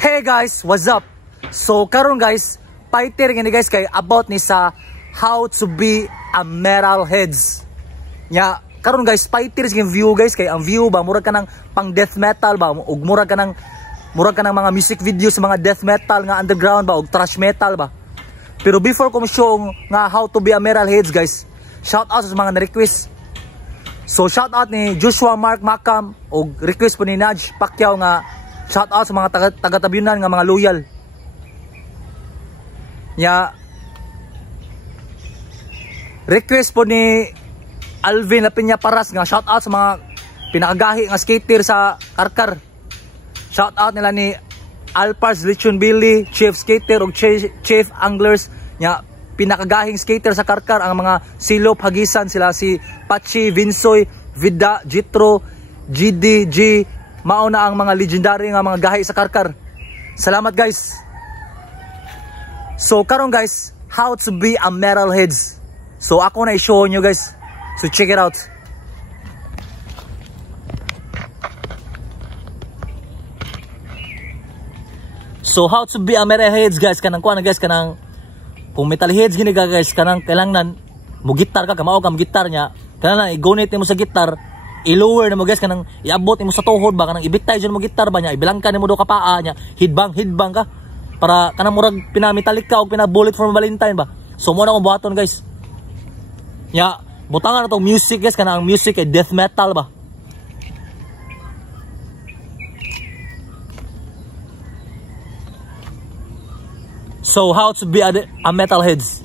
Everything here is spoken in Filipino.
Hey guys, what's up? So karon guys, fighter gini guys kay about ni sa how to be a metalheads. Nya karon guys, fighter gini view guys kay ang view ba murag ka ng pang death metal ba ug murag ka ng mga music videos sa mga death metal nga underground ba ug thrash metal ba. Pero before ko show nga how to be a metalheads guys, shout out sa mga na-request. So shout out ni Joshua Mark Macam ug request po ni Nudge Pacquiao nga shout out sa mga taga-tabyunan nga mga loyal. Nya request po ni Alvin Lapinya Paras nga shout out sa mga pinakagahi nga skater sa Karkar. Shout out nila ni Alpars Lichon Billy, Chief Skater ug Chief Anglers nya pinakagahing skater sa Karkar ang mga Silop Hagisan sila si Pachi, Vinsoy, Vida, Jitro, GDG mao na ang mga legendary nga mga gahi sa Karkar. Salamat guys. So karon guys, how to be a metalheads. So ako na i-show nyo guys. So check it out. So how to be a metalheads guys, kanang kuan guys, kanang kung metalheads gini guys, kanang kailangan mo gitar ka, kamao ka mo gitar nya, kanang i-gonate mo sa gitar, i-lower na mo guys, kanang iabot mo sa tuhod ba, kanang ibitay dyan mo gitar ba nya, ibilangka mo do ka paa nya, hidbang ka para kanang murag pinametalik ka o pinabullet for Valentine ba. So mo na akong buhaton guys nya, butangan na itong music guys, kanang ang music ay death metal ba. So how to be a metalheads.